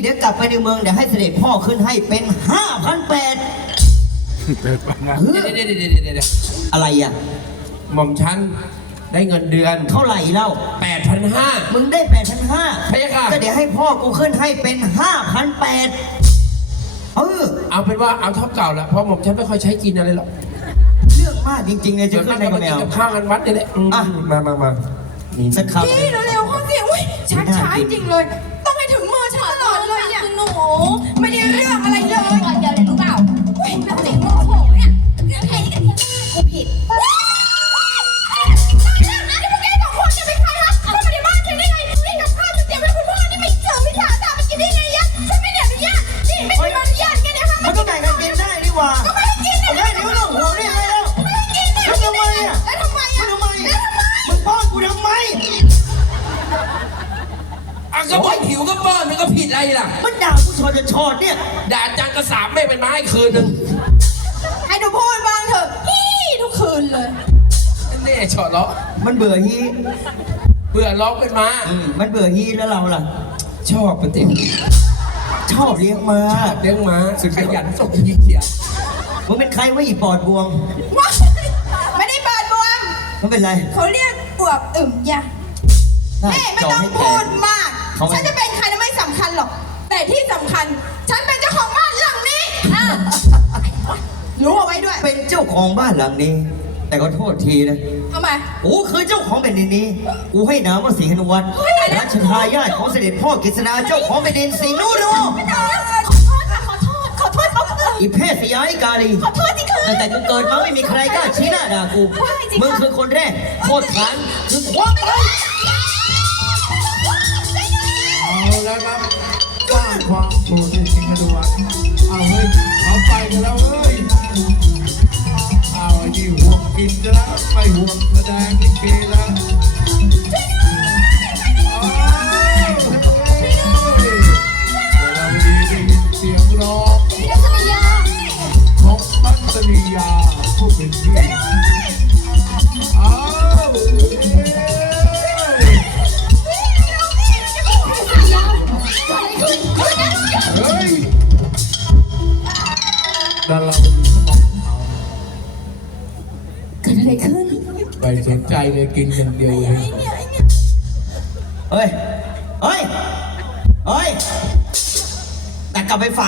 เดี๋ยวกลับไปในเมืองเดี๋ยวให้เสด็จพ่อขึ้นให้เป็นห้าพันแปดเปิดปากนะเดี๋ยวเดี๋ยวเดี๋ยวเดี๋ยวเดี๋ยวอะไรอะหม่อมฉันได้เงินเดือนเท่าไหร่เล่า8,500มึงได้แปดพันห้าพะยะค่ะก็เดี๋ยวให้พ่อกูขึ้นให้เป็นห้าพันแปดเออเอาเป็นว่าเอาเท่าเก่าละเพราะหม่อมฉันไม่ค่อยใช้กินอะไรหรอกเรื่องมากจริงๆเลยจะเดี๋ยวขึ้มานให้ก็ก็มาไม่กินเอากับข้าวกันวัดนี่แหละอืมอะมามามานี่สักคำพี่เร็วๆเข้าสิอุ้ยช้าช้าจริงเลย ไม่ได้เรื่องอะไรเลยก่อนเดียวเลยรู้เปล่าอุ้ยน้ำสิสิงงโมโมโหโหเนี่เนี่ยยเรื่องแค่นี้กันกูผิด อจะชอดเนี่ย ด่าจังกระสาบไม่เป็นไม้คืนหนึ่งให้หนูพูดบ้างเถอะฮี่ทุกคืนเลย แน่ชอดล้อมันเบื่อฮีเบื่อร้องเป็นม้าอืมมันเบื่อฮีแล้วเราล่ะ ชอบปฏิชอบเลี้ยงมาเลี้ยงม้าสุดขยันส่งยิงเขียมึงเป็นใครวะอีปอดบวงไม่ได้เปิดบวมมันเป็นไร เขาเรียกอวบอึมยะน่าแม่ไม่จอต้องให้แทพูดนมาก เขาไม่ ฉันจะเป็นใครนั้นไม่สำคัญหรอก แต่ที่สำคัญ ฉันเป็นเจ้าของบ้านหลังนี้อะรู้เอาไว้ด้วยเป็นเจ้าของบ้านหลังนี้ แต่ก็โทษทีนะทำไม กูคือเจ้าของแผ่นดินนี้ กูให้นามว่าสิงหนุวัฒน์เฮ้ยตายแล้วรัชทายาทของเสด็จพ่อกฤษณาเจ้าของแผ่นดินสิงห์นุโรไม่ต้องขอโทษค่ะขอโทษ ขอโทษเขาเถอะอีเพศสยายกาลี ขอโทษจริงคือ ตั้งแต่กูเกิดมาไม่มีใครกล้าชี้หน้าด่ากูว่าจริงค่ะ มึงคือคนแรกโคตรฐานคือความตายเอาแล้วครับสร้าง ความโกรธในสิงห์ดวนเอาเฮ้ยเอาไปกันแล้วเฮ้ยเอาไอ้นี่ห่วงกินซะแล้วไปห่วงแสดงลิเกแล้ว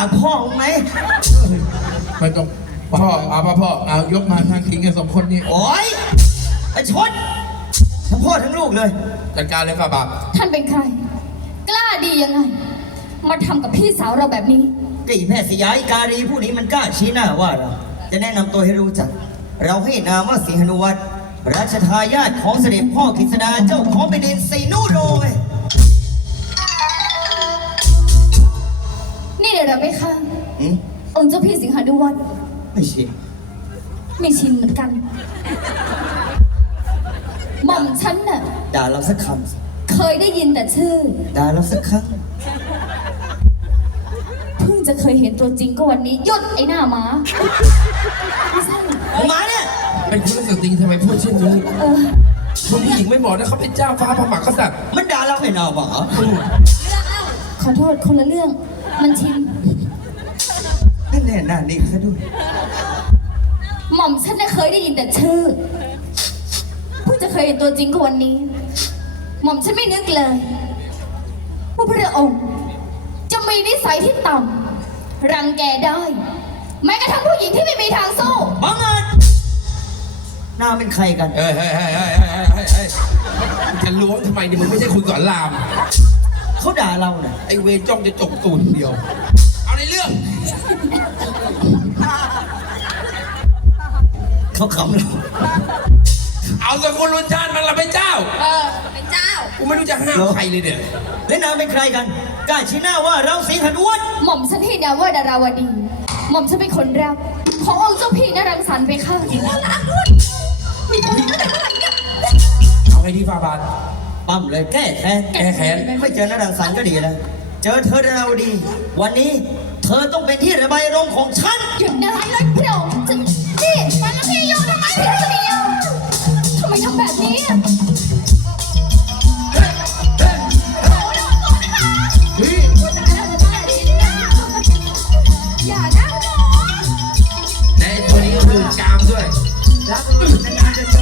ากพ่อมึงไหมไม่ต้องพ่อเอาพ่อพ่อเอายกมาทางทิ้งกันสองคนนี้โอ้ยไอ้ชดทั้งพ่อทั้งลูกเลย จัดการเลยฝ่าบาทท่านเป็นใคร กล้าดียังไง มาทำกับพี่สาวเราแบบนี้ ก็อีแพทย์สยายการีผู้นี้มันกล้าชี้หน้าว่าเรา จะแนะนำตัวให้รู้จัก เราให้นามว่าสิงหนุวัฒน์รัชทายาทของเสด็จพ่อกฤษดาเจ้าของแผ่นดินสีนูโรเว้ย นี่เดี๋ยวเราไม่ข้างหืมองค์เจ้าพี่สิงหานุวัฒน์ไม่ใช่ไม่ชินเหมือนกัน หม่อมฉันน่ะ ด่าเราสักคำสิเคยได้ยินแต่ชื่อ ด่าเราสักครั้งเพิ่งจะเคยเห็นตัวจริงก็วันนี้หยุดไอ้หน้าม้าไม่ใช่มึงมาเนี่ยเป็นคุณสตรีทำไมพูดเช่นนี้เออคุณผู้หญิงไม่เหมาะนะเขาเป็นเจ้าฟ้าพระมหากษัตริย์มันด่าเราไม่น่าหมาขอโทษคนละเรื่อง มันชินนั่นแน่หน้านิ่งซะด้วยหม่อมฉันน่ะเคยได้ยินแต่ชื่อเพิ่งจะเคยเห็นตัวจริงก็วันนี้ หม่อมฉันไม่นึกเลยว่าพระองค์ จะมีนิสัยที่ต่ำรังแกได้ แม้กระทั่งผู้หญิงที่ไม่มีทางสู้บังเอิญหน้าเป็นใครกัน เฮ้ยเฮ้ยเฮ้ยเฮ้ยเฮ้ยเฮ้ยเฮ้ยจะล้วงทำไมเนี่ยมึงไม่ใช่คุณสอนราม เขาด่าเราน่ะไอเวรจ้องจะจกตูดเดียว เอาในเรื่อง เขาขำเราเอาสกุลรุนชาติมันละเป็นเจ้า เออ เป็นเจ้า กูไม่รู้จะห้ามใครเลยเนี่ยและนางเป็นใครกันกล้าชี้หน้าว่าเราสิงหนุวัฒน์หม่อมฉันให้นามว่าดาราวดี หม่อมฉันเป็นคนรักขององค์เจ้าพี่นรังสรรค์ไปค่ะเอาไงดีฝ่าบาท ปั้มเลยแก้แค้นแก้แค้นไม่เจอนาดังสันก็ดีแล้วเจอเธอได้เอาดี วันนี้เธอต้องเป็นที่ระบายลมของฉันหยุดอะไรเลยพี่โดจะพี่ไปแล้วพี่ยอมทำไมพี่จไม่ยอมทำไมทำแบบนี้รักมันนานจะ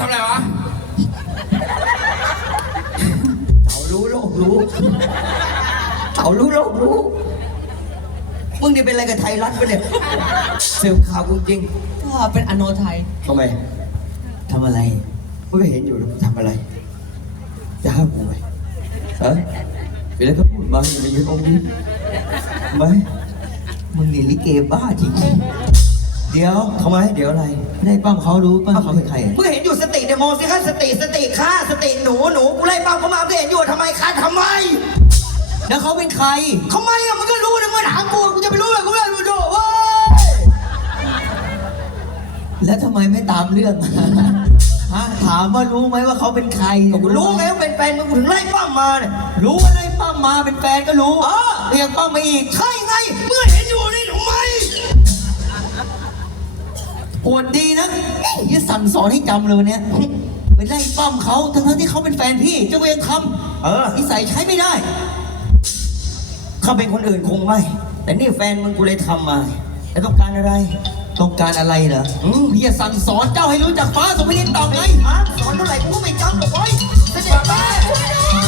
ทำอะไรวะเขารู้โลกรู้เขารู้โลกรู้ มึงนี่เป็นอะไรกับไทยรัฐปะเนี่ยเสือข่าวกูจริงก็เป็นอโนไทยทำไมทำอะไรกูก็เห็นอยู่แล้วทำอะไร จะห้ามกูไหมฮะเป็นอะไรก็พูดมาอย่าไปยืนองค์นี้ไหมมึงนี่ลิเกบ้าจริงๆ เดี๋ยวทำไมเดี๋ยวอะไรได้ปั้มเขารู้ปั้มเขาเป็นใครอะมึงเห็นอยู่สติเนี่ยมองสิคะสติสติค่าสติหนูหนูกูไล่ปั้มเขามามึงเห็นอยู่ทำไมคะทำไมแล้วเขาเป็นใคร ทำไมอะมันก็รู้นะมึงถามกูกูจะไปรู้เลยกูไม่รู้ดูเว้ยแล้วทำไมไม่ตามเรื่องฮะถามว่ารู้ไหมว่าเขาเป็นใครก็กูรู้ไงว่าเป็นแฟนมึงกูถึงไล่ปั้มมาเนี่ยรู้ว่าได้ปั้มมาเป็นแฟนก็รู้เออเรียกปั้มมาอีกใช่ไงเมื่อเห็นอยู่นี่ ปวดดีนะยี่สั่งสอนให้จำเลยวันเนี้ยไปไล่ปั้มเขาทั้งๆที่เขาเป็นแฟนพี่เจ้าเวรคเออำนิสัยใช้ไม่ได้ เขาเป็นคนอื่นคงไม่ แต่นี่แฟนมึงกูเลยทำมาแล้วต้องการอะไร ต้องการอะไรเหรออืมพี่จะสั่งสอนเจ้าให้รู้จักฟ้าสมนินตอบไงฮะสอนเท่าไหร่กูก็ไม่จำหรอกเว้ยเสด็จแม่ลิ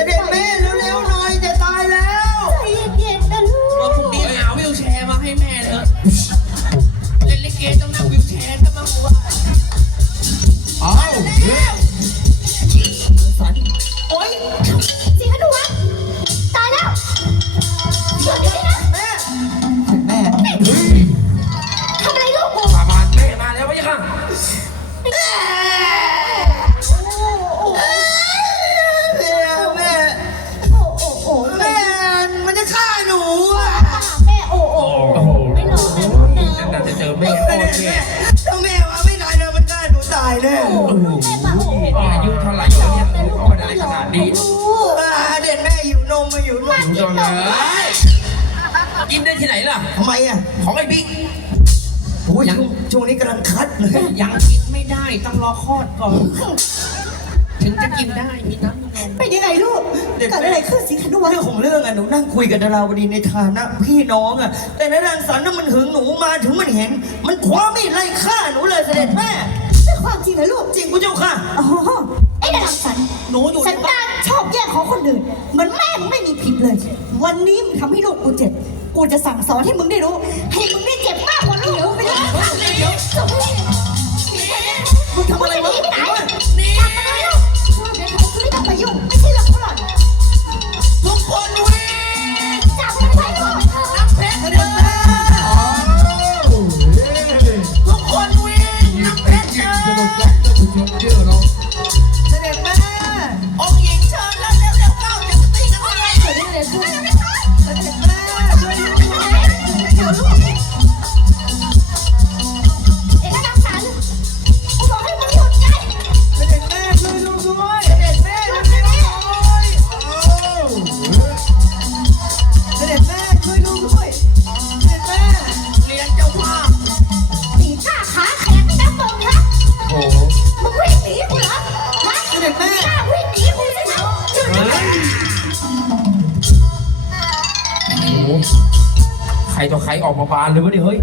เสด็จแม่ ดนี้อ่าเด็ดแม่อยู่นมมาอยู่นมรู้ตัวเลยกินได้ที่ไหนล่ะทำไมอะ ของไอ้บิ๊กโอ้ยช่วงช่วงนี้กำลังคัดเลย ยังกินไม่ได้ต้องรอคลอดก่อน ถึงจะกินได้มีน้ำมีนมเป็นยังไงลูกเกิดอะไรขึ้นสิคะนุวัฒเรื่องของเรื่องอะหนูนั่งคุยกับดาราวดีในฐานะพี่น้องอะ แต่นายรังสรรค์น่ะมันหึงหนูมาถึงมันเห็น มันคว้ามีดไล่ฆ่าหนูเลยเสด็จแม่เป็นความจริงเหรอลูกจริงกูเจ้าค่ะอ๋อ ไอ้นางสันหนูอยู่สันดานชอบแย่งของคนอื่นเหมือนแม่มึงไม่มีผิดเลย วันนี้มึงทำให้ลูกกูเจ็บ กูจะสั่งสอนให้มึงได้รู้ ให้มึงได้เจ็บมากกว่าลูกไปเลยมึงทำอะไรวะ ด็จแม่กล้าวิ่งหนีกูใช่ไหมหยุดนะโอ้โหใครต่อใครออกมาบานเลยวะเนี่ยเฮ้ย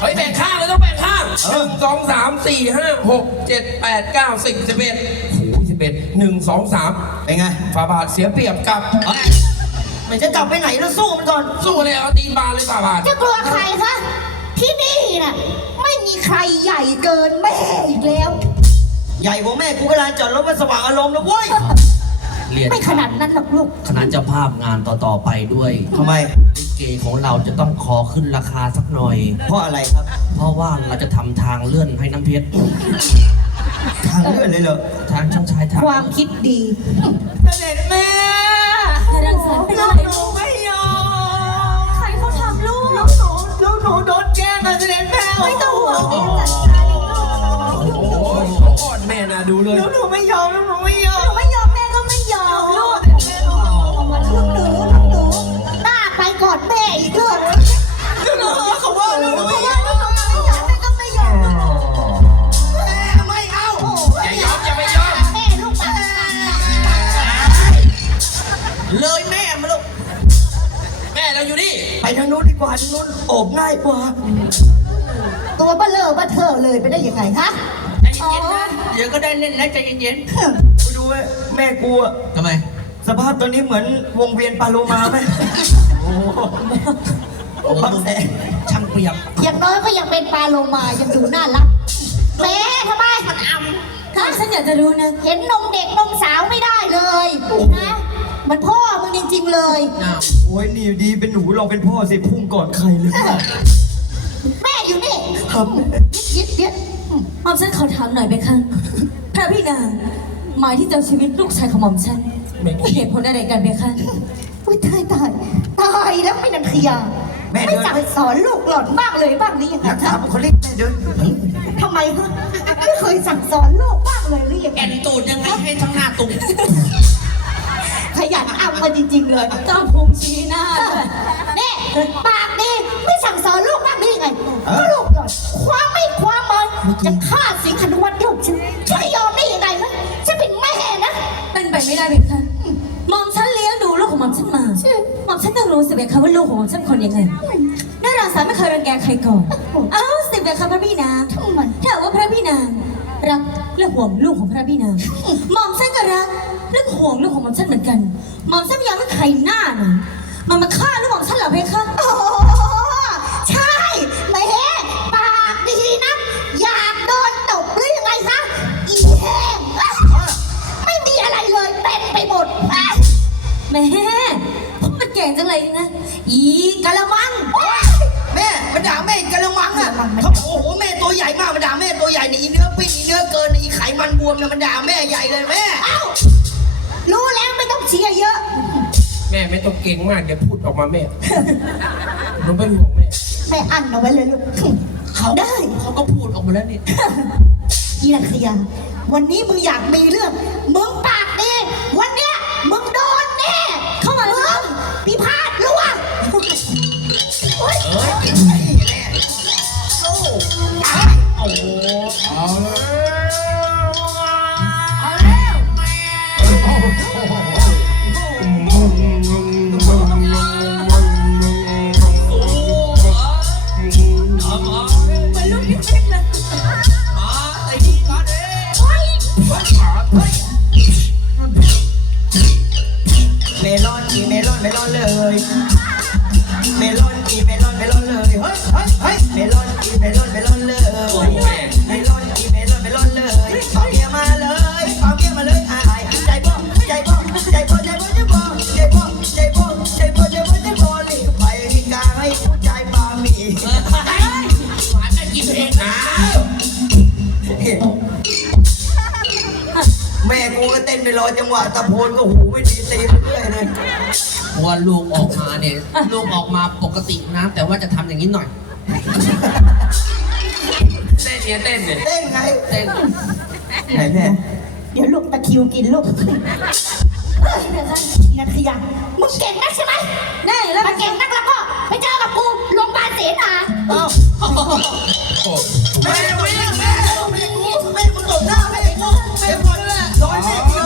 เฮ้ยแบ่งข้างเลยต้องแบ่งข้างหนึ่งสองสามสี่ห้าหกเจ็ดแปดเก้าสิบสิบเอ็ดโอ้โหสิบเอ็ดหนึ่งสองสามเป็นไงฝาบาทเสียเปรียบกับมันจะจับไปไหนแล้วสู้มันก่อนสู้เลยเอาตีนบานเลยฝาบาทจะกลัวใครคะ ที่นี่น่ะ ไม่มีใครใหญ่เกินแม่อีกแล้ว ใหญ่กว่าแม่กูเวลาจอดรถมาสว่างอารมณ์นะเว้ยเรียนไม่ขนาดนั้นหรอกลูก คณะเจ้าภาพงานต่อๆไปด้วยทำไมลิเกของเราจะต้องขอขึ้นราคาสักหน่อย เพราะอะไรครับ เพราะว่าเราจะทำทางเลื่อนให้น้ำเพชรทางเลื่อนเลยเหรอทางช่างชายทางความคิดดีเสด็จแม่ เลยลูกหนูไม่ยอมลูกหนูไม่ยอหนูมไม่ยอมแม่ก็ไม่ยอมลูกลูกหนูลูกหนูหน้าไปกอดแม่อีกลูกลูกหนูเขาว่าลูกหนูเพไม่ราะยว่าอมลูกหนูไม่ยอมแม่ก็ไม่ยอมแม่ไม่เอาอย่ายอมอย่าไปยอมแม่ลูกตาเลยแม่มาลูก แม่เราอยู่นี่ ไปทางนู้นดีกว่าทางนู้นโอบง่ายกว่า ตัวเบลเลอร์บัเธอเลยไปได้ยังไงฮะ ดี๋ยวก็ได้เล่นแล้วใจเย็นกูดูไหมแม่กูอะๆทำไม สภาพตอนนี้เหมือนวงเวียนปาโลมาไหมโอ้โหโอ้บางแสนช่างเปรียบอย่างน้อยก็ยังเป็นปลาโลมายังดูน่ารักแม่ทำไมมันอำถ้าฉันอยากจะรู้นะ เห็นนมเด็กนมสาวไม่ได้เลยนะมันพ่อมึงจริงๆเลย อ้าวโอ้ยนี่ดีเป็นหนูลองเป็นพ่อสิพุ่งก่อนใครเลย แม่อยู่นี่ครับ ยิดยิด หม่อมฉันขอถามหน่อยไหมคะพระพี่นางหมายที่จะเอาชีวิตลูกชายของหม่อมฉันไม่มี เหตุผลอะไรกันไหมคะอุ้ยตายตายตายแล้วไม่นันขยาไม่สั่งสอนลูกหล่อนบ้างเลยบ้างหรือยังไงนักคถารัมบคนเล็กแม่เดินทำไมฮะไม่เคยสั่งสอนลูกบ้างเลยหรือยังไงแอนตูดยังไงให้ทั้งหน้าตุ่มขยันเอามาจริงๆเลยก็ภูมิชี้หน้านี่ปากดีไม่สั่งสอนลูกบ้างหรือยังไงก็ลูกหล่อนความไม่ความมัน จะฆ่าสิงหนุวัตลูกฉันฉันจะยอมได้ยังไงฮะฉันเป็นแม่นะเป็นไปไม่ได้ไหมคะหม่อมฉันเลี้ยงดูลูกของหม่อมฉันมาหม่อมฉันต้องรู้สิเบคะว่าลูกของหม่อมฉันคนยังไงน่ารังสรรค์ไม่เคยรังแกใครก่อนเอ้าสิเบคะพระพี่นางทำไมถ้าว่าพระพี่นางรักและห่วงลูกของพระพี่นางหม่อมฉันก็รักและห่วงลูกของหม่อมฉันเหมือนกันหม่อมฉันไม่ยอมให้ใครหน้าหนึ่งมันมาฆ่าลูกหม่อมฉันเหรอเพคะ กินอีไขมันบวมเนี่ยมันด่าแม่ใหญ่เลยแม่ เอ้า รู้แล้วไม่ต้องเชียร์เยอะ แม่ไม่ต้องเก่งมากเดี๋ยวพูดออกมาแม่หนูเป็นห่วงแม่แม่อั้นเอาไว้เลยลูกเขาได้ เขาก็พูดออกมาแล้วนี่อีนันขยาวันนี้มึงอยากมีเรื่อง มึงปากดีวันเนี้ยมึงโดนแน่เข้ามามึงพิพาทระวังโอ๊ยเอาละเอาานจะกินเองนะแม่กูก็เต้นไปรอจังหวะตะโพนก็หูไม่ดีตีไปเรื่อยเลยเพราะว่าลูกออกมาเนี่ยลูกออกมาปกตินะแต่ว่าจะทำอย่างนี้หน่อยเต้นเนี่ยเต้นเนี่ยเต้นไงเต้นไหนแม่เดี๋ยวลูกตะคริวกินลูกอีนันขยามึงเก่งนักใช่ไหมแน่แล้วถ้าเก่งนักแล้วก็ไปเจอกับกูโรงพยาบาลเสนาเอ้า แม่วิ่งแม่แม่กูแม่กูตบหน้าแม่กูแม่กูเลยร้อยแม่กูเลยร้อยจุ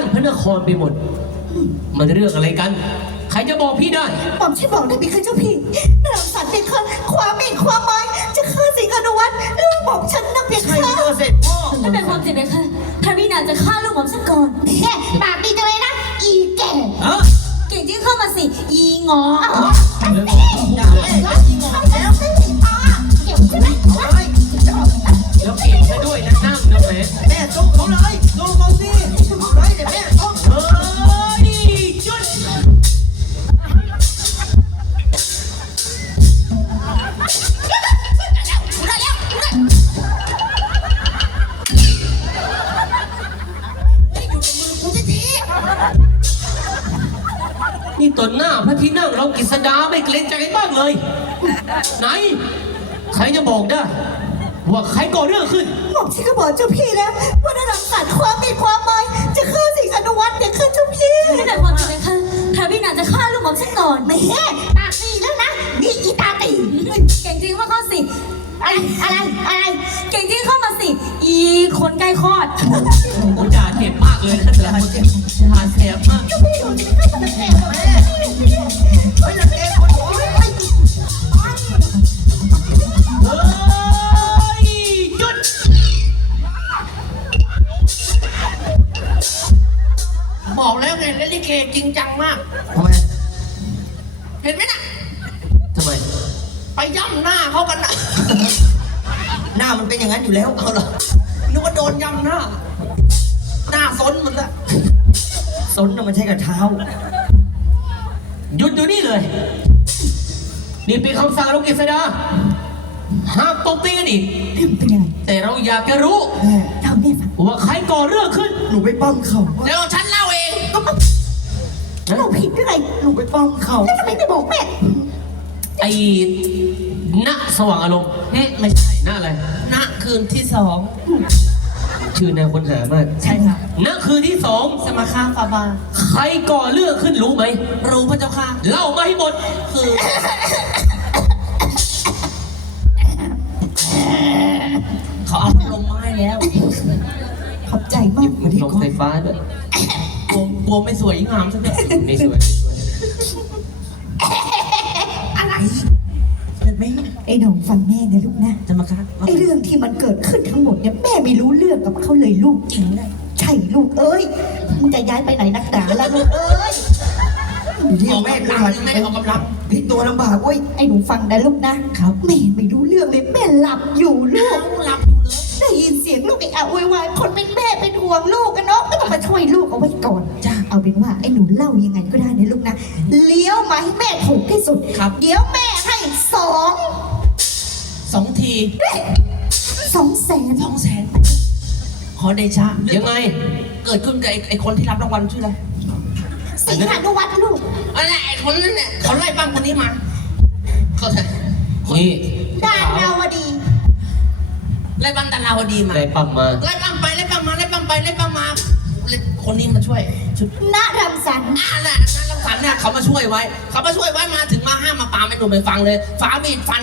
ลั่นพระนครไปหมด มันเรื่องอะไรกัน ใครจะบอกพี่ได้หม่อมช่วยบอกได้ไหมคะเจ้าพี่นางสันเป็นคนความมีความหมายจะฆ่าสิงห์อนุวัฒน์ลูกหม่อมฉันนักเพียงใครค่ะตัวเสร็จพ่อไม่เป็นความจริงเลยค่ะพระวินาศจะฆ่าลูกหม่อมฉันก่อนแค่ปากดีจังเลยนะ อีแก่ฮะเก่งที่เข้ามาสิ อีงออ๋ออันนี้แล้วแล้วไม่มีตาเกี่ยวใช่ไหมเอาเลยแล้วเก่งซะด้วยนะนั่งนะแหมแม่สู้เขาเลยสู้เขาสิ นี่ตนหน้าพระที่นั่งเรากิษดาไม่เกรงใจกันบ้างเลย ไหน ใครจะบอกได้ว่าใครก่อเรื่องขึ้นหม่อมฉันก็บอกเจ้าพี่แล้วว่าได้รังสรรค์ความมีความหมายจะฆ่าสิงห์อนุวัฒน์เนี่ยคือเจ้าพี่ไม่ได้ความจริงเลยค่ะพระพี่นางจะฆ่าลูกหม่อมฉันก่อนแม่ตาตีแล้วนะนี่อีตาตีเก่งจริงว่าเข้าสิ อะไรอะไรอะไร เก่งจริงเข้ามาสิ อีคนใกล้คลอด โอ้ด่าเจ็บมากเลยนะแต่ละคนด่าแสบมากพี่ดูจะไม่ฆ่ามันแน่แม่เฮ้ยนางเอกคนโอ้ยเฮ้ยหยุดบอกแล้วไงเล่นลิเกจริงจังมาก ทำไม เห็นไหมน่ะทำไม ไปย่ำหน้าเขากันนะหน้ามันเป็นอย่างนั้นอยู่แล้วเอาเหรอนึกว่าโดนย่ำหน้า หน้าซนหมันละซนน่ะมันใช่กับเท้า หยุดอยู่นี่เลย นี่เป็นคำสั่งลูกกิษดาห้ามตบตีกันอีก เรื่องเป็นยังไงแต่เราอยากจะรู้แม่เล่าแม่ฟังว่าใครก่อเรื่องขึ้น หนูไปปั้มเขาเดี๋ยวฉันเล่าเองเราผิดหรือไงหนูไปปั้มเขา แล้วทำไมไม่บอกแม่ ไอ้ณสว่างอารมณ์อืมไม่ใช่ณอะไรณคืนที่สอง ชื่อนายคนหามากใช่ค่ะ ณคืนที่สองสมาค่าฟาบา ใครก่อเรื่องขึ้นรู้ไหม รู้พระเจ้าค่ะ เล่ามาให้หมด คือ เขาเอาพัดลมมาให้แล้ว ขอบใจมากมาที่ลงก่อนไฟฟ้าด้วยกลัวกลัวไม่สวยงามซะด้วยไม่สวย ห็นไหมไอ้หนุ่มฟังแม่นะลูกนะจะมาคัดไอ้เรื่องที่มันเกิดขึ้นทั้งหมดเนี่ยแม่ไม่รู้เรื่องกับเขาเลยลูกจริงเลยใช่ลูกเอ้ยมึงจะย้ายไปไหนนักหนาแล้วลูกเอ้ยอยู่ที่ออกแม่กำกูลังหันไม่ออกกำลังพลิกตัวลำบากเว้ยไอ้หนูฟังนะลูกนะครับแม่ไม่รู้เรื่องเลยแม่หลับอยู่ลูกหลับอยู่เลยได้ยินเสียงลูกไอ้อะโวยวายคนเป็นแม่เป็นห่วงลูกกันเนาะก็ต้องมาช่วยลูกเอาไว้ก่อนจ้าเอาเป็นว่าไอ้หนูเล่ายังไงก็ได้นะลูกนะเลี้ยวมาให้แม่ถูกที่สุดครับเดี๋ยวแม่ให้สอง สองทีสองแสนสองแสนขอเดชะยังไง เกิดขึ้นกับไอ้ไอ้คนที่รับรางวัลชื่ออะไรสิงหานุวัฒน์ลูกอะไรไอ้คนนั้นเนี่ยเขาไล่ปั้มคนนี้มาเขาใช่นี่ดานาวดีไล่ปั้มตาลาวดีมา ได้ปั๊มมาไล่ปั้มไปไล่ปั้มมาไล่ปั้มไปไล่ปั้มมา คนนี้มาช่วยชุดณรังสรรค์อ่าน่ะนั่นรังสรรค์เนี่ยเขามาช่วยไว้ เขามาช่วยไว้มาถึงมาห้ามมาปามไอ้หนุ่มไปฟังเลย ฟ้ามีดฟัน